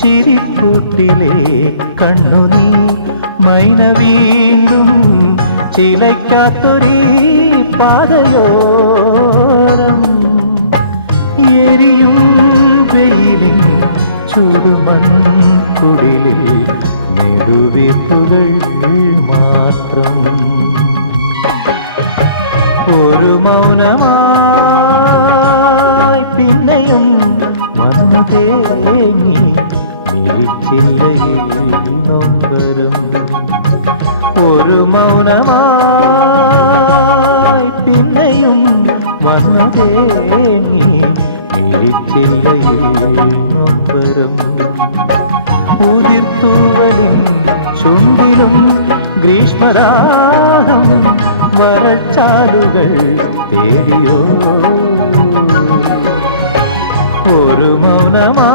ചിരിപ്പൂട്ടിലെ കണ്ണുനീ മൈന വീണ്ടും ചിലയ്ക്കാത്തൊരീ പാതയോരം എരിയും വെയിലിൻ ചുടുമൺകുടിലിൽ നെടുവീർപ്പുകൾ മാത്രം ഒരു മൗനമായി പിന്നെയും വന്നു തേങ്ങി ചില്ലയിൽ നൊമ്പരം ഒരു മൗനമായി പിന്നെയും വന്നു തേങ്ങി ചില്ലയിൽ നൊമ്പരം ഉതിർത്തൂവലിൻ ചുണ്ടിലും ഗ്രീഷ്മദാഹം വരച്ചാലുകൾ തേടിയോ ഒരു മൗനമാ